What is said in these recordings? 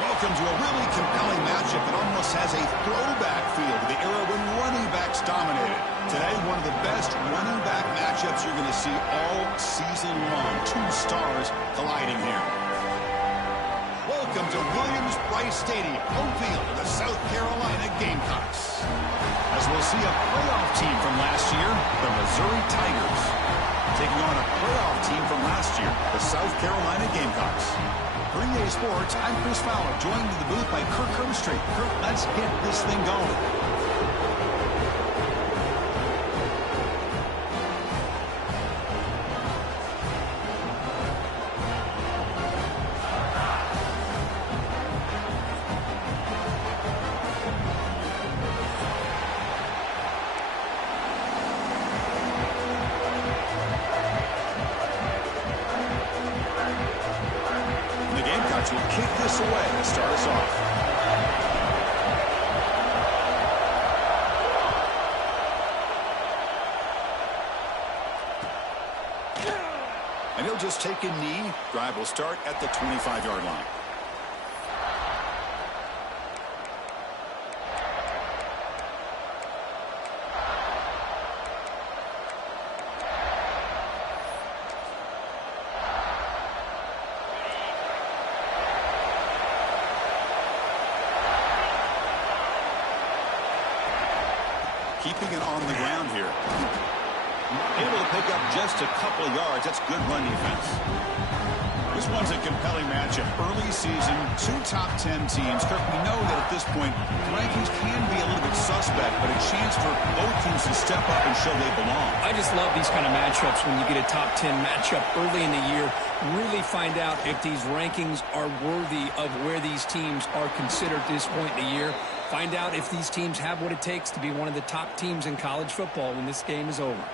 Welcome to a really compelling matchup that almost has a throwback feel to the era when running backs dominated. Today, one of the best running back matchups you're going to see all season long. Two stars colliding here. Welcome to Williams-Brice Stadium, home field of the South Carolina Gamecocks. As we'll see a playoff team from last year, the Missouri Tigers, taking on a playoff team from last year, the South Carolina Gamecocks. Green Day Sports, I'm Chris Fowler, joined in the booth by Kirk Herbstreit. Kirk, let's get this thing going. Will kick this away to start us off. And he'll just take a knee. Drive will start at the 25-yard line. Keeping it on the ground here. Able to pick up just a couple of yards. That's good run defense. This one's a compelling matchup. Early season, two top 10 teams. Kirk, we know that at this point, the rankings can be a little bit suspect, but a chance for both teams to step up and show they belong. I just love these kind of matchups when you get a top 10 matchup early in the year. Really find out if these rankings are worthy of where these teams are considered at this point in the year. Find out if these teams have what it takes to be one of the top teams in college football when this game is over.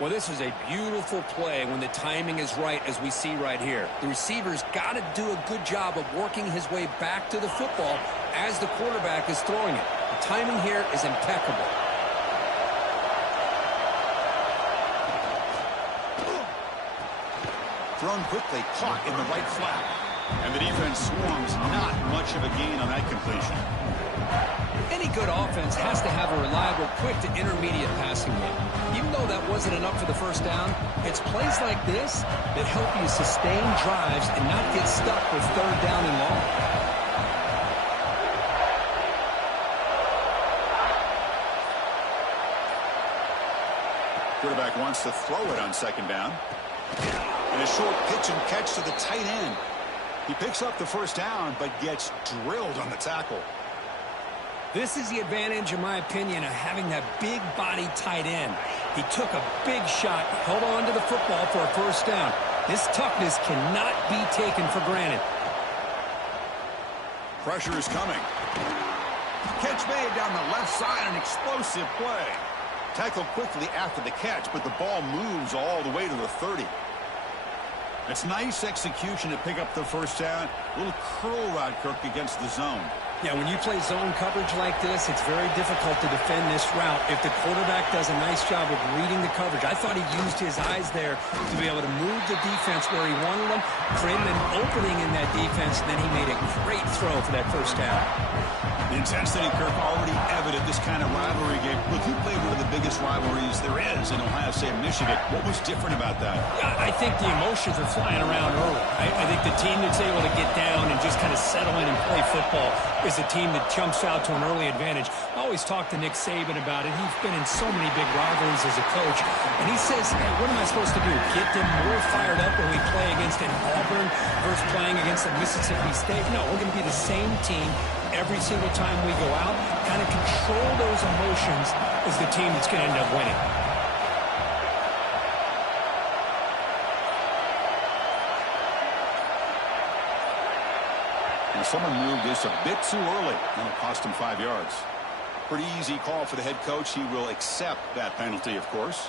Well, this is a beautiful play when the timing is right, as we see right here. The receiver's got to do a good job of working his way back to the football as the quarterback is throwing it. The timing here is impeccable. Thrown quickly, caught in the right flat. And the defense swarms, not much of a gain on that completion. Any good offense has to have a reliable, quick to intermediate passing game. Even though that wasn't enough for the first down, it's plays like this that help you sustain drives and not get stuck with third down and long. Quarterback wants to throw it on second down. And a short pitch and catch to the tight end. He picks up the first down, but gets drilled on the tackle. This is the advantage, in my opinion, of having that big body tight end. He took a big shot, held on to the football for a first down. This toughness cannot be taken for granted. Pressure is coming. Catch made down the left side, an explosive play. Tackled quickly after the catch, but the ball moves all the way to the 30. It's nice execution to pick up the first down. A little curl route, Kirk, against the zone. Yeah, when you play zone coverage like this, it's very difficult to defend this route if the quarterback does a nice job of reading the coverage. I thought he used his eyes there to be able to move the defense where he wanted them, created an opening in that defense, and then he made a great throw for that first down. The intensity, Kirk, already evident this kind of rivalry game. Look, you played one of the biggest rivalries there is in Ohio State and Michigan. What was different about that? Yeah, I think the emotions are flying around early. I think the team that's able to get down and just kind of settle in and play football is the team that jumps out to an early advantage. I always talk to Nick Saban about it. He's been in so many big rivalries as a coach. And he says, hey, what am I supposed to do? Get them more fired up when we play against an Auburn versus playing against a Mississippi State? No, we're going to be the same team every single time we go out. Kind of control those emotions is the team that's going to end up winning. Someone moved this a bit too early, and it cost him 5 yards. Pretty easy call for the head coach. He will accept that penalty, of course.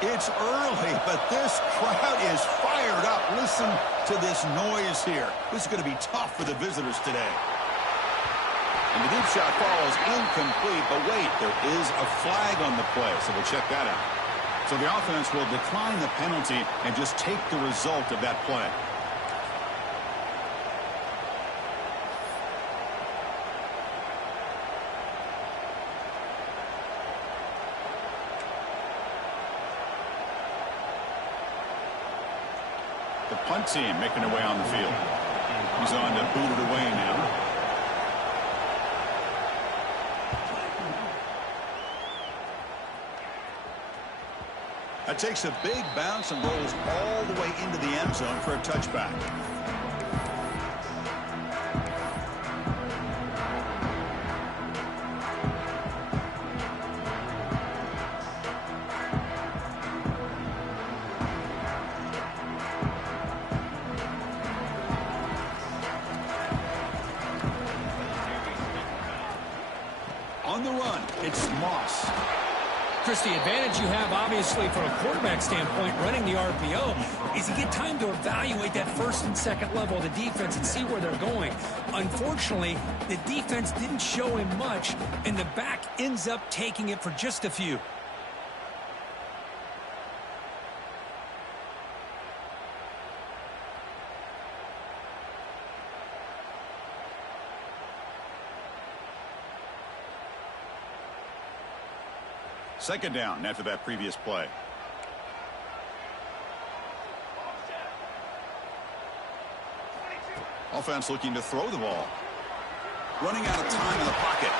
It's early, but this crowd is fired up. Listen to this noise here. This is going to be tough for the visitors today. And the deep shot falls incomplete. But wait, there is a flag on the play, so we'll check that out. So the offense will decline the penalty and just take the result of that play. The punt team making their way on the field. He's on to boot it away now. That takes a big bounce and rolls all the way into the end zone for a touchback. On the run, it's Moss. Chris, the advantage you have, obviously, from a quarterback standpoint, running the RPO, is you get time to evaluate that first and second level of the defense and see where they're going. Unfortunately, the defense didn't show him much, and the back ends up taking it for just a few. Second down after that previous play. Offense looking to throw the ball. Running out of time in the pocket.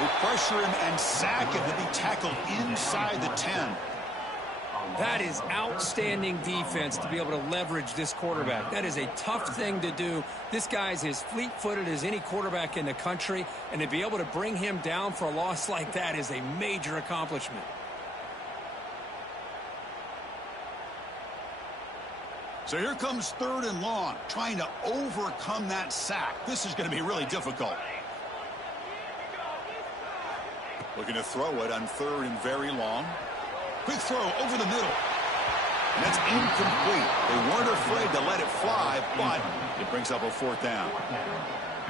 They pressure him and sack him to be tackled inside the 10. That is outstanding defense to be able to leverage this quarterback. That is a tough thing to do. This guy's as fleet-footed as any quarterback in the country, and to be able to bring him down for a loss like that is a major accomplishment. So here comes third and long, trying to overcome that sack. This is going to be really difficult. Looking to throw it on third and very long. Quick throw over the middle. And that's incomplete. They weren't afraid to let it fly, but it brings up a fourth down.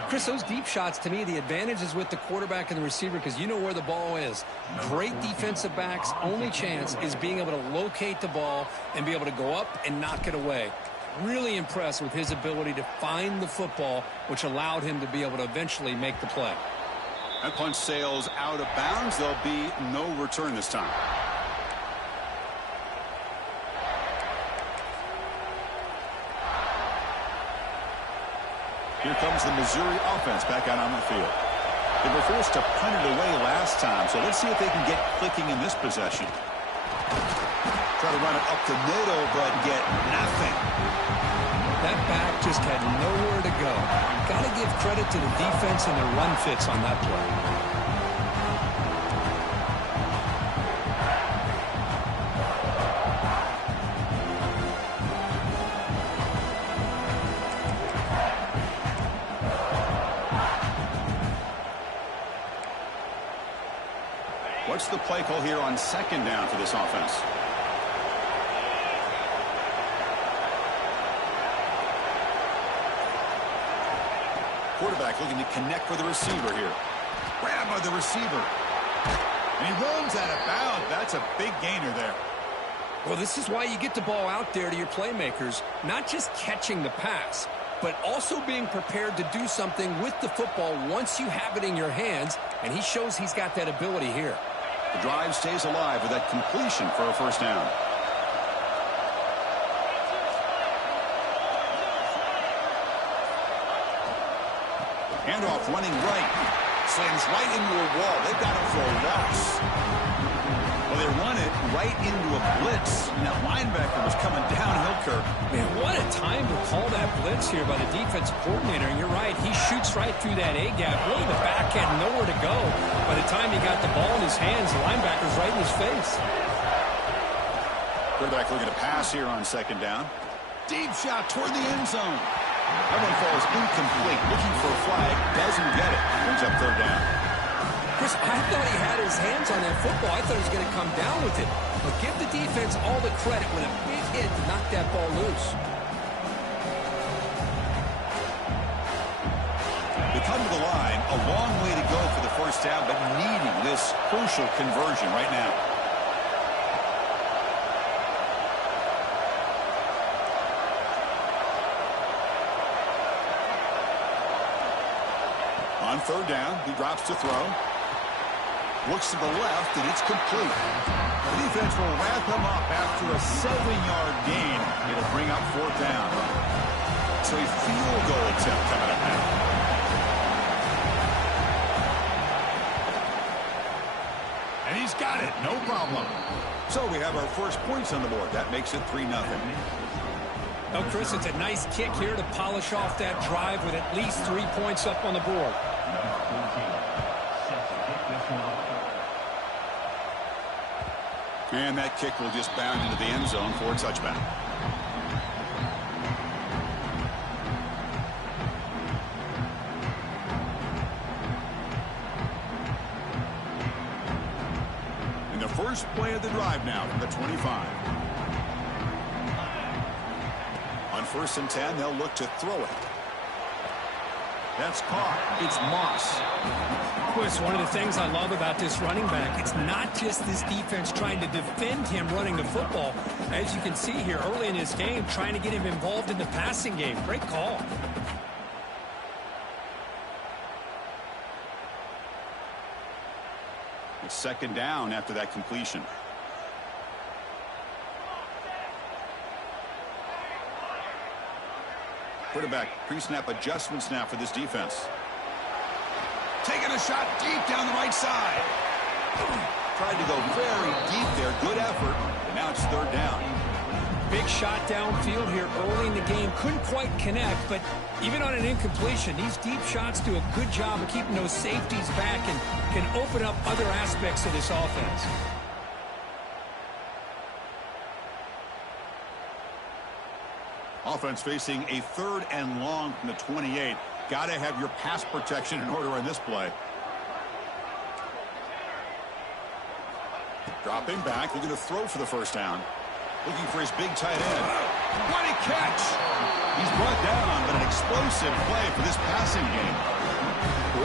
Chris, those deep shots, to me, the advantage is with the quarterback and the receiver because you know where the ball is. Great defensive backs' only chance is being able to locate the ball and be able to go up and knock it away. Really impressed with his ability to find the football, which allowed him to be able to eventually make the play. That punch sails out of bounds. There'll be no return this time. Here comes the Missouri offense back out on the field. They were forced to punt it away last time, so let's see if they can get clicking in this possession. Try to run it up the middle, but get nothing. That back just had nowhere to go. Got to give credit to the defense and their run fits on that play. What's the play call here on second down for this offense? Quarterback looking to connect with the receiver here. Grab by the receiver. And he runs out of bounds. That's a big gainer there. Well, this is why you get the ball out there to your playmakers, not just catching the pass, but also being prepared to do something with the football once you have it in your hands, and he shows he's got that ability here. The drive stays alive with that completion for a first down. Handoff running right. Slams right into a wall. They've got him for a loss. Well, they run it right into a blitz. And that linebacker was coming downhill, Kirk. Man, what a time to call that blitz here by the defensive coordinator. And you're right, he shoots right through that A-gap. Really, the back had nowhere to go. By the time he got the ball in his hands, the linebacker's right in his face. Quarterback looking to pass here on second down. Deep shot toward the end zone. That one falls incomplete. Looking for a flag. Doesn't get it. Brings up third down. Chris, I thought he had his hands on that football. I thought he was going to come down with it. But give the defense all the credit with a big hit to knock that ball loose. They come to the line. A long way to go must have, but needing this crucial conversion right now. On third down, he drops to throw. Looks to the left, and it's complete. The defense will wrap him up after a 7-yard gain. It'll bring up fourth down. So a field goal attempt coming up now. And he's got it, no problem. So we have our first points on the board. That makes it 3-0. Oh, Chris, it's a nice kick here to polish off that drive with at least 3 points up on the board. And that kick will just bound into the end zone for a touchback. And the first play of the drive now from the 25. On 1st and 10, they'll look to throw it. That's caught. It's Moss. Chris, one of the things I love about this running back, it's not just this defense trying to defend him running the football. As you can see here early in his game, trying to get him involved in the passing game. Great call. It's second down after that completion. Quarterback pre-snap adjustments now for this defense. Taking a shot deep down the right side. Tried to go very deep there. Good effort. And now it's third down. Big shot downfield here early in the game. Couldn't quite connect, but even on an incompletion, these deep shots do a good job of keeping those safeties back and can open up other aspects of this offense. Offense facing a 3rd and long from the 28. Got to have your pass protection in order on this play. Dropping back, looking to throw for the first down. Looking for his big tight end. What a catch! He's brought down, but an explosive play for this passing game.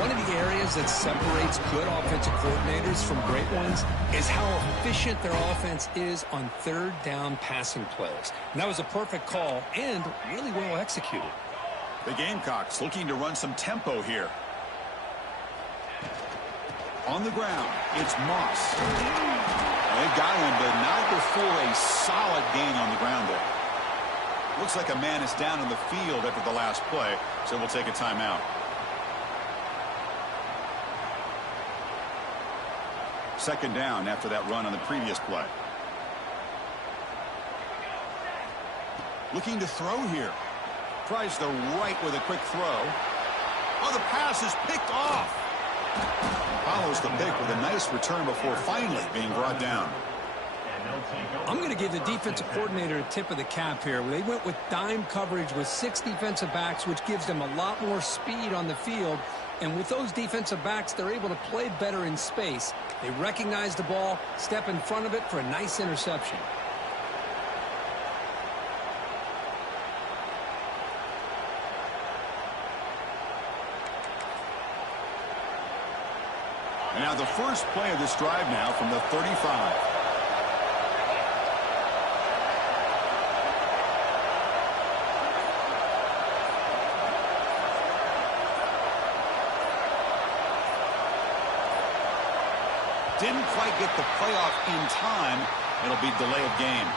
One of the areas that separates good offensive coordinators from great ones is how efficient their offense is on 3rd down passing plays. And that was a perfect call and really well executed. The Gamecocks looking to run some tempo here. On the ground, it's Moss. They got him, but not before a solid gain on the ground there. Looks like a man is down in the field after the last play, so we'll take a timeout. Second down after that run on the previous play. Looking to throw here. Tries the right with a quick throw. Oh, the pass is picked off. Follows the pick with a nice return before finally being brought down. I'm going to give the defensive coordinator a tip of the cap here. They went with dime coverage with 6 defensive backs, which gives them a lot more speed on the field. And with those defensive backs, they're able to play better in space. They recognize the ball, step in front of it for a nice interception. And now the first play of this drive now from the 35. Didn't quite get the playoff in time. It'll be delay of game.